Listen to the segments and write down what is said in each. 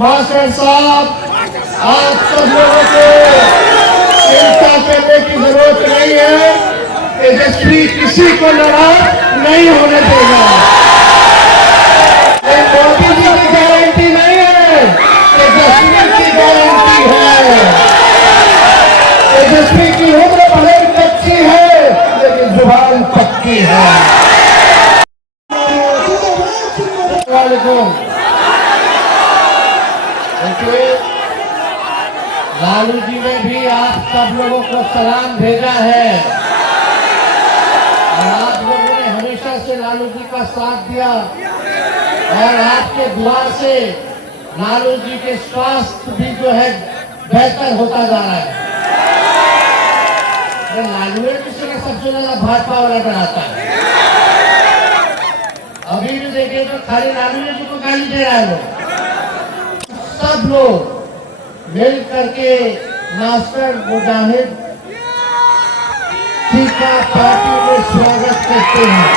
Master साहब, आप सब लोगों को चिंता करने की जरूरत नहीं है। तेजस्वी किसी को नाराज नहीं होने देगा। ये मोदी जी की गारंटी नहीं है, तेजस्वी की गारंटी है। तेजस्वी की उम्र भले कच्ची है, लेकिन जुबान पक्की है। लालू जी ने भी आप सब लोगों को सलाम भेजा है और आप लोगों ने हमेशा से लालू जी का साथ दिया और आपके दुआ से लालू जी के स्वास्थ्य भी जो है बेहतर होता जा रहा है। लालू किसी का सबसे ज्यादा भाजपा वाला बनाता है। अभी भी देखें तो खाली लालू जी को गाली दे रहा है लोग। सब लोग मिल करके मास्टर मुजाहिद जी का पार्टी में स्वागत करते हैं।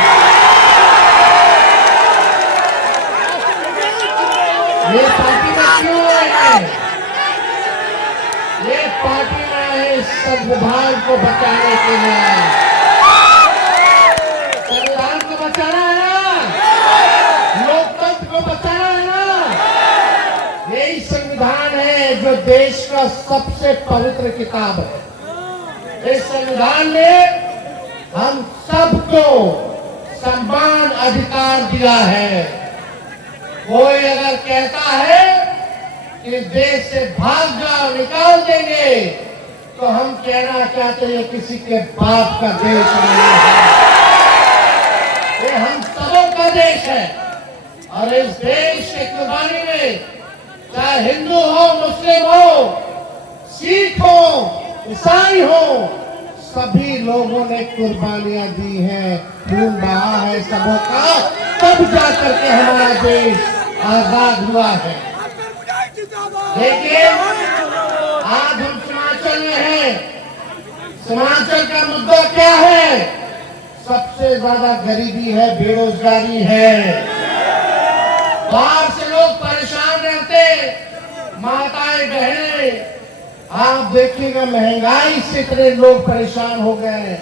ये पार्टी में क्यों आए? ये पार्टी में आए संविधान को बचाने के लिए। संविधान को बचाना है ना, लोकतंत्र को बचाना है ना। यही संविधान है जो देश का सबसे पवित्र किताब है। इस संविधान ने हम सबको समान अधिकार दिया है। कोई अगर कहता है कि देश से भाग जाओ, निकाल देंगे, तो हम कहना चाहते हैं किसी के बाप का देश नहीं है। ये हम सबों का देश है और इस देश की कुर्बानी में चाहे हिंदू हो, मुस्लिम हो, सिख हो, ईसाई हो, सभी लोगों ने कुर्बानियां दी हैं, खून बहा है सबों का, तब जाकर के हमारा देश आजाद हुआ है। लेकिन आज हम सीमांचल में हैं। सीमांचल का मुद्दा क्या है? सबसे ज्यादा गरीबी है, बेरोजगारी है। बाहर से लोग परेशान रहते, माताएं बहने, आप देखिएगा महंगाई से इतने लोग परेशान हो गए,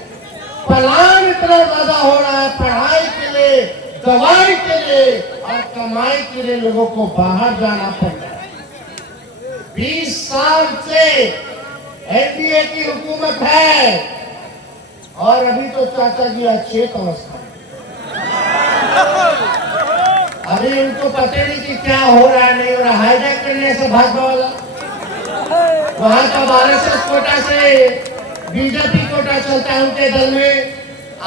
पलायन इतना ज्यादा हो रहा है, पढ़ाई के लिए, दवाई के लिए और कमाई के लिए लोगों को बाहर जाना पड़ रहा है। 20 साल से एनडीए की हुकूमत है और अभी तो चाचा जी अचेत अवस्था है। अभी उनको पता नहीं कि क्या हो रहा है, नहीं हो रहा। हाईजैक करने से भाजपा वाला वहां का आरएसएस कोटा से बीजेपी कोटा चलता है उनके दल में,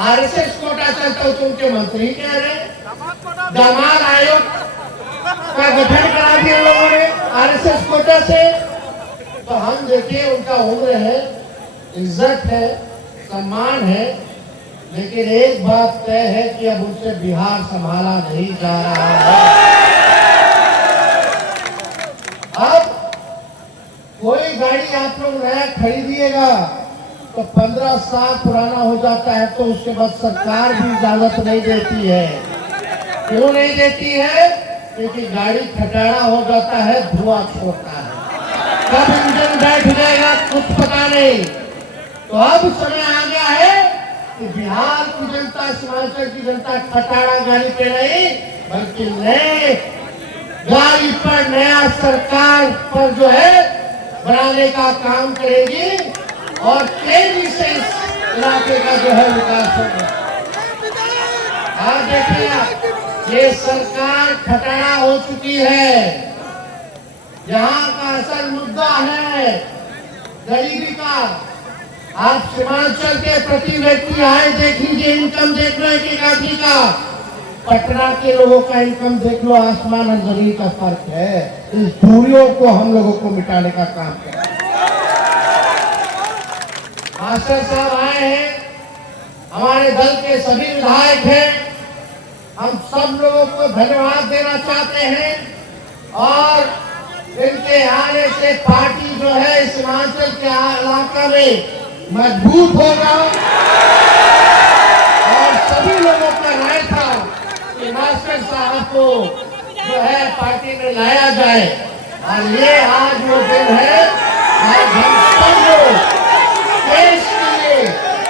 आरएसएस कोटा चलता है तो उनके मंत्री कह रहे दामाद आयोग का गठन करा दिया लोगों ने आरएसएस कोटा से। तो हम देखिए उनका उम्र है, इज्जत है, सम्मान है, लेकिन एक बात तय है कि अब उनसे बिहार संभाला नहीं जा रहा है। अब कोई गाड़ी आप लोग नया खरीदिएगा तो 15 साल पुराना हो जाता है, तो उसके बाद सरकार भी इजाजत नहीं देती है। क्यों नहीं देती है? क्योंकि गाड़ी खटारा हो जाता है, धुआं छोड़ता है, कब इंजन बैठ जाएगा कुछ पता नहीं। तो अब समय आ गया है कि बिहार की जनता, सीमांचल की जनता खटारा गाड़ी पे नहीं बल्कि नए गाड़ी पर, नया सरकार पर जो है बनाने का काम करेगी और तेजी से इस इलाके का जो है विकास होगा। आप देखिए, ये सरकार खटारा हो चुकी है। यहाँ का असल मुद्दा है गरीबी का। आप सीमांचल के प्रति व्यक्ति आए देख लीजिए, इनकम देख लो एक आदमी का। पटना के लोगों का इनकम देख लो, आसमान और जमीन का फर्क है। इस दूरियों को हम लोगों को मिटाने का काम करें। मास्टर साहब आए हैं, हमारे दल के सभी विधायक हैं, हम सब लोगों को धन्यवाद देना चाहते हैं और इनके आने से पार्टी जो है सीमांचल के इलाका में मजबूत होगा। और सभी लोगों का राय था कि मास्टर साहब को जो है पार्टी में लाया जाए और ये आज वो दिन है, आज हम सब लोग देश के लिए,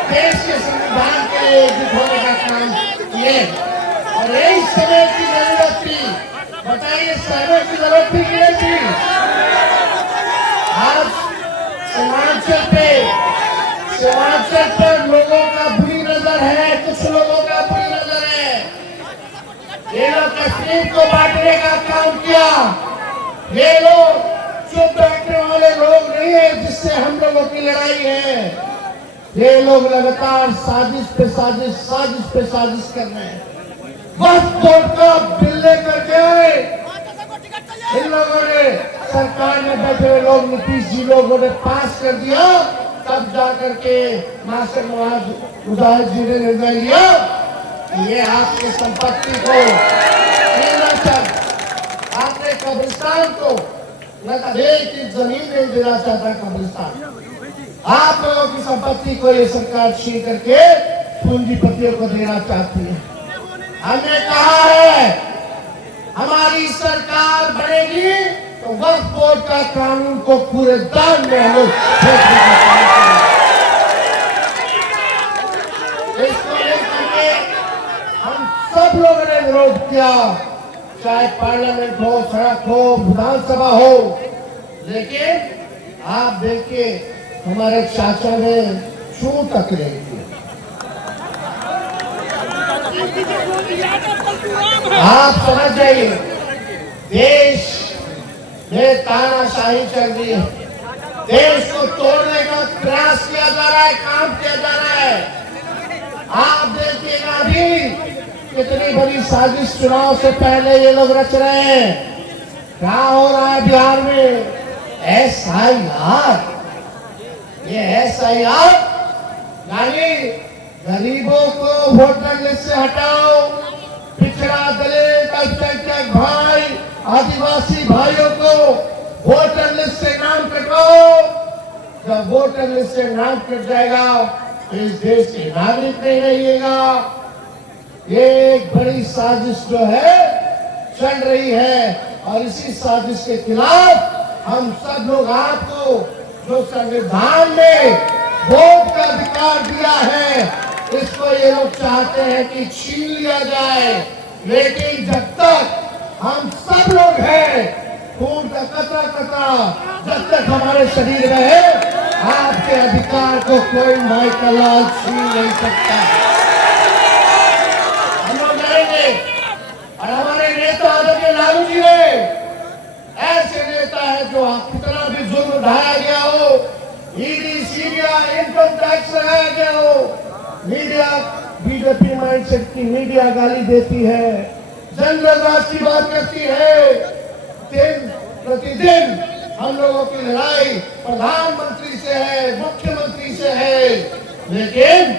देश के संविधान के लिए एकजुट होने का काम किए। और यही समय की जरूरत थी। बताइए, समय की जरूरत थी कि नहीं थी? आज सीमांचल पर लोगों का बुरी नजर है, कुछ लोगों का बुरी नजर है। ये लोग कश्मीर को बांटने का काम किया। ये लोग चुप बैठने वाले लोग नहीं है जिससे हम लोगों की लड़ाई है। ये लोग लगातार साजिश पे साजिश, साजिश पे साजिश कर रहे हैं। वक्फ बोर्ड का बिल लेकर के इन लोगों ने, सरकार में बैठे हुए लोग, नीतीश जी लोगों ने पास कर दिया। तब जाकर के नासिर नवाज मुजाहिद जी ने निर्णय लिया कि ये आपकी संपत्ति को छीनना चाहता, आपने कब्रिस्तान को एक जमीन नहीं देना चाहता। कब्रिस्तान आप लोगों की संपत्ति को ये सरकार छीन करके पूंजीपतियों को देना चाहती है। हमने कहा है, हमारी सरकार बनेगी तो वक्फ बोर्ड का कानून को पूरे दान में हम लोग इसको लेकर के हम सब लोगों ने विरोध किया, चाहे पार्लियामेंट हो, सड़क हो, विधानसभा हो। लेकिन आप देखिए, हमारे चाचा ने छू तक नहीं की। आप समझ जाइए, देश में तानाशाही चल रही है। देश को तोड़ने का प्रयास किया जा रहा है, काम किया जा रहा है। आप देखिएगा अभी कितनी बड़ी साजिश चुनाव से पहले ये लोग रच रहे हैं। क्या हो रहा है बिहार में? SIR, ये SIR यानी गरीबों को वोटर लिस्ट से हटाओ, पिछड़ा, दलित, अल्पसंख्यक भाई, आदिवासी भाइयों को वोटर लिस्ट से नाम कटवाओ। जब वोटर लिस्ट से नाम कट जाएगा तो इस देश के नागरिक नहीं रहिएगा। ये एक बड़ी साजिश जो है चल रही है और इसी साजिश के खिलाफ हम सब लोग, आपको जो संविधान में वोट का अधिकार दिया है, इसको ये लोग चाहते हैं कि छीन लिया जाए। लेकिन जब तक हम सब लोग हैं, खून का कतरा कतरा जब तक हमारे शरीर में है, आपके अधिकार को कोई माई का लाल छीन नहीं सकता। हम लोग लड़ेंगे। और हमारे नेता आदरणीय लालू जी ने, ऐसे नेता है जो कितना भी जुर्म ढाया गया हो, ईडी, सीबीआई, इनकम टैक्स लगाया गया हो, मीडिया, बीजेपी माइंडसेट की मीडिया गाली देती है, जंगल राज की बात करती है। दिन प्रतिदिन हम लोगों की लड़ाई प्रधानमंत्री से है, मुख्यमंत्री से है। लेकिन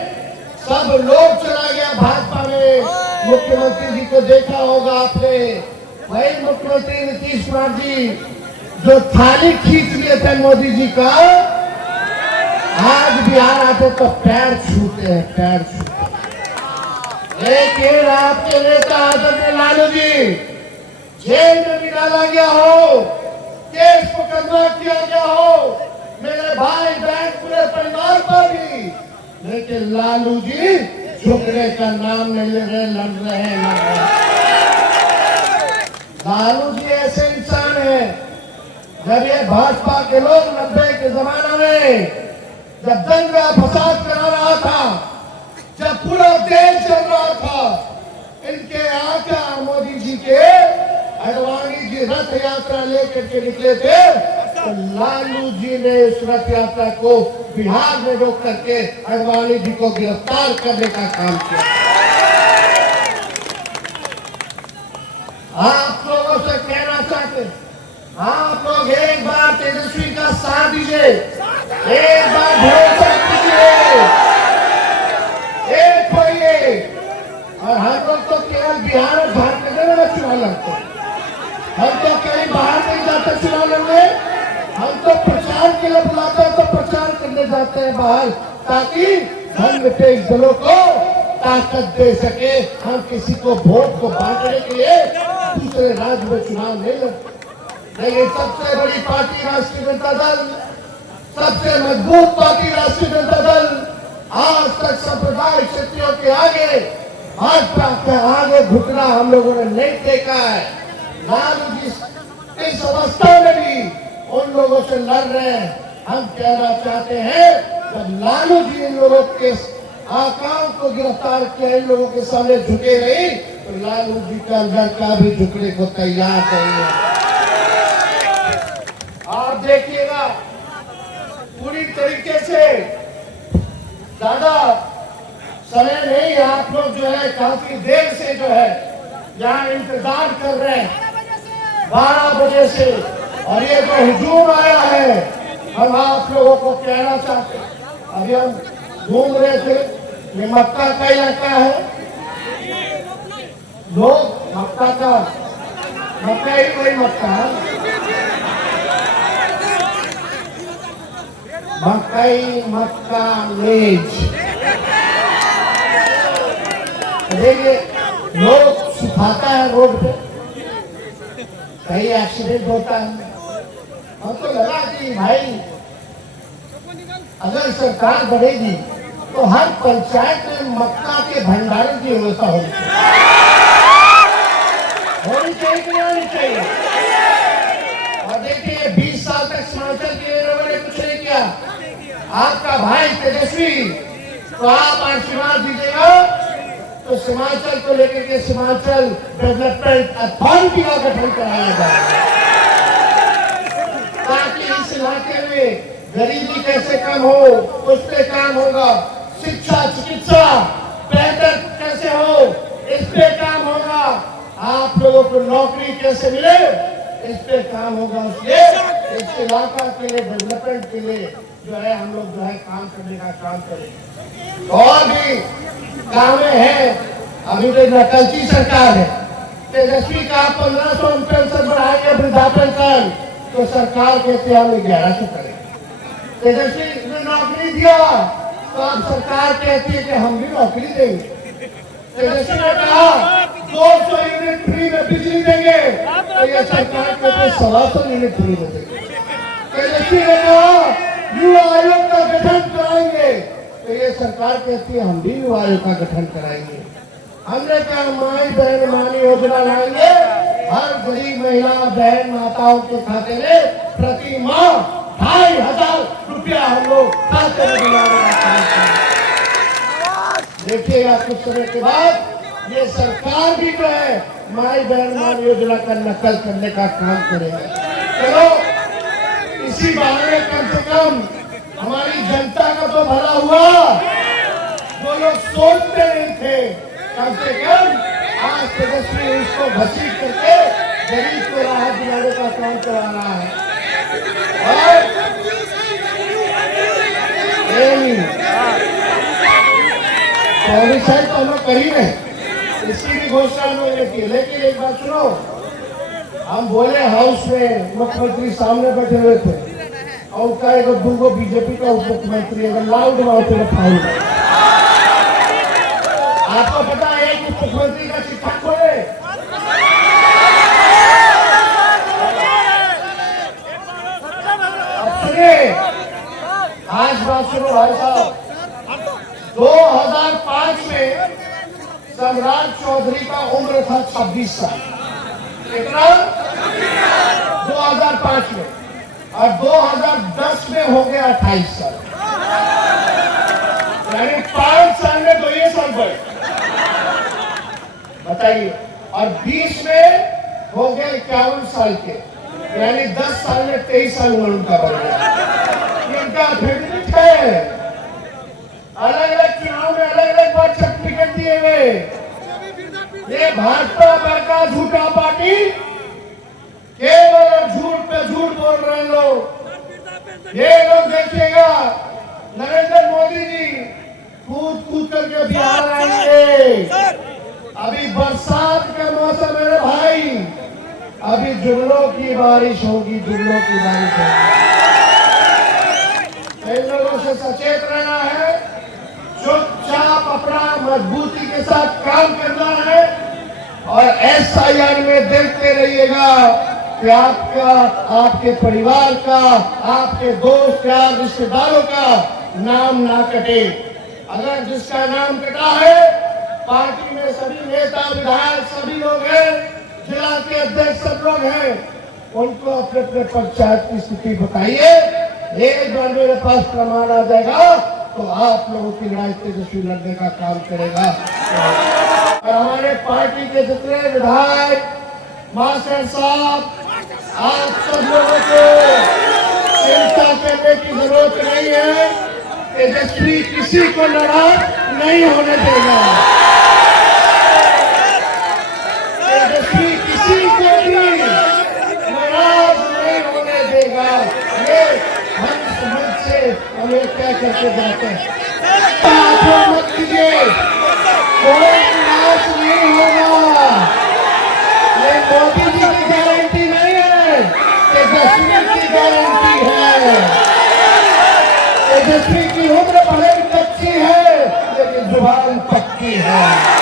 सब लोग चला गया भाजपा में। मुख्यमंत्री जी को देखा होगा आपने, वही मुख्यमंत्री नीतीश कुमार जी जो थाली खींच लिए थे मोदी जी का, आज बिहार आते तो पैर छूते हैं, पैर छूते। लेकिन आपके नेता आदरणीय लालू जी जेल में भी डाला गया हो, केस मुकदमा किया गया हो, मेरे भाई बहन पूरे परिवार पर भी, लेकिन लालू जी झुकने का नाम नहीं ले रहे, लड़ रहे हैं। लालू जी ऐसे इंसान है, जब ये भाजपा के लोग 90 के जमाना में जब दंगा फसाद करा रहा था, जब पूरा देश चल रहा था, इनके आका मोदी जी के अडवाणी जी रथ यात्रा लेकर के निकले थे, तो लालू जी ने उस रथ यात्रा को बिहार में रोक करके अडवाणी जी को गिरफ्तार करने का काम किया। आप लोगों से कहना चाहते, आप लोग एक बार तेजस्वी का साथ दीजिए, एक बार भरोसा कीजिए, एक होइए। और हम लोग तो केवल बिहार और झारखंड में चुनाव लड़ते हैं, हम तो कहीं बाहर नहीं जाते चुनाव लड़ने। हम तो प्रचार के लिए बुलाते हैं तो प्रचार करने जाते हैं बाहर, ताकि हम विपक्ष दलों को ताकत दे सके। हम किसी को वोट को बांटने के लिए दूसरे राज्य में चुनाव नहीं लड़ते। लेकिन सबसे बड़ी पार्टी राष्ट्रीय जनता दल, सबसे मजबूत पार्टी राष्ट्रीय जनता दल आज तक सांप्रदायिक शक्तियों के आगे, भाजपा के आगे झुकना हम लोगों ने नहीं देखा है। लालू जी इस अवस्था में भी उन लोगों से लड़ रहे हैं। हम कहना चाहते हैं जब लालू जी इन लोगों के आकाओं को गिरफ्तार किया, इन लोगों के सामने झुके नहीं, तो लालू जी का लड़का भी झुकने को तैयार नहीं है। आप देखिएगा पूरी तरीके से ज्यादा समय नहीं, आप लोग जो है काफी देर से जो है यहाँ इंतजार कर रहे हैं 12 बजे से, और ये जो हुजूम आया है हम आप लोगों को कहना चाहते हैं। अभी हम घूम रहे थे, ये मक्का का इलाका है, लोग मक्का का मक्का ही कोई मक्का मकई मक्का मेज देखिए, लोग सुखाता है रोड पे, कहीं एक्सीडेंट होता है। हमको लगा कि भाई अगर सरकार बढ़ेगी तो हर पंचायत में मक्का के भंडारण की व्यवस्था होनी चाहिए कि नहीं होनी चाहिए। और देखिए 20 साल तक सीमांचल के लोगों ने कुछ नहीं किया। आपका भाई तेजस्वी तो आप आशीर्वाद दीजिएगा तो सीमांचल को लेकर के सीमांचल डेवलपमेंट अथॉरिटी का गठन कराया जाए, ताकि इस इलाके में गरीबी कैसे कम हो उस पे काम होगा, शिक्षा चिकित्सा बेहतर कैसे हो इस पे काम होगा, आप लोगों को नौकरी कैसे मिले इस पे काम होगा। इसलिए इस इलाका के लिए डेवलपमेंट के लिए जो है हम लोग जो है काम करने का काम करेंगे। और भी काम है, अभी तो नकलची सरकार है। तेजस्वी का 1500 पेंशन बढ़ाएंगे, वृद्धा पेंशन, तो सरकार कहते हैं हम 1100 करेंगे। तेजस्वी ने नौकरी दिया तो अब सरकार कहती है कि हम भी नौकरी देंगे। तेजस्वी ने कहा 200 यूनिट फ्री में बिजली देंगे, तो ये सरकार कहते हैं 125 यूनिट फ्री में देंगे। तेजस्वी ने कहा युवा आयोग का गठन कराएंगे, तो ये सरकार कहती है हम भी युवा आयोग का गठन कराएंगे। हमने कहा माई बहन मानी योजना लाएंगे, हर गरीब महिला बहन माताओं के खाते में प्रति माह 2500 रुपया हम लोग खाते में दिलाने का काम करेंगे। देखिएगा कुछ समय के बाद ये सरकार भी जो है माई बहन मान योजना का नकल करने का काम करेगा। चलो इसी बहाने कम से कम हमारी जनता का तो भला हुआ, जो लोग सोचते नहीं थे, कम से कम आज तेजस्वी उसको घसीट करके गरीब को राहत दिलाने का काम करा रहा है। और शायद तो हम लोग कर ही रहे, इसकी भी घोषणा हम लोग ने की। लेकिन एक बात सुनो, हम बोले हाउस में मुख्यमंत्री सामने बैठे हुए थे और उनका एक दूगो बीजेपी का उप मुख्यमंत्री लाउड माउथ में फाइल। आपको पता है एक उप मुख्यमंत्री का चिट्ठा खोले, आज बात सुनो भाई साहब। 2005 में सम्राट चौधरी का उम्र था 26 साल, कितना 2005 में, और 2010 में हो गया 28 साल, यानी 5 साल में 2 साल बढ़े, बताइए। और 20 में हो गए 51 साल के, यानी 10 साल में 23 साल में उनका बढ़ गया। इनका फिटनेस है, अलग अलग चुनाव में अलग अलग बार सर्टिफिकेट दिए हुए। ये भाजपा का झूठा पार्टी, केवल झूठ पे झूठ बोल रहे हैं लोग। ये लोग देखिएगा नरेंद्र मोदी जी कूद कूद करके बिहार आएंगे। अभी बरसात का मौसम है भाई, अभी जुगलों की बारिश होगी, जुगलों की बारिश होगी। इन लोगों से सचेत रहना है, चुपचाप अपना मजबूती के साथ काम करना है, और SIR में देखते रहिएगा कि आपका, आपके परिवार का, आपके दोस्त यार रिश्तेदारों का नाम ना कटे। अगर जिसका नाम कटा है, पार्टी में सभी नेता विधायक सभी लोग हैं, जिला के अध्यक्ष सब लोग हैं, उनको अपने अपने पंचायत की स्थिति बताइए। एक बार मेरे पास प्रमाण आ जाएगा तो आप लोगों की लड़ाई तेजस्वी लड़ने का काम करेगा। और हमारे पार्टी के जितने विधायक मास्टर साहब, आप सब लोगों को चिंता करने की जरूरत नहीं है। तेजस्वी किसी को नाराज नहीं होने देगा। तेजस्वी किसी को भी नाराज नहीं होने देगा। ये हम समझ से हमें तय करके जाते हैं। मत कीजिए, कोई नाश नहीं होगा। ये मोदी जी की गारंटी नहीं है, तेजस्वी की गारंटी है। तेजस्वी की उम्र भले कच्ची है, लेकिन जुबान पक्की है।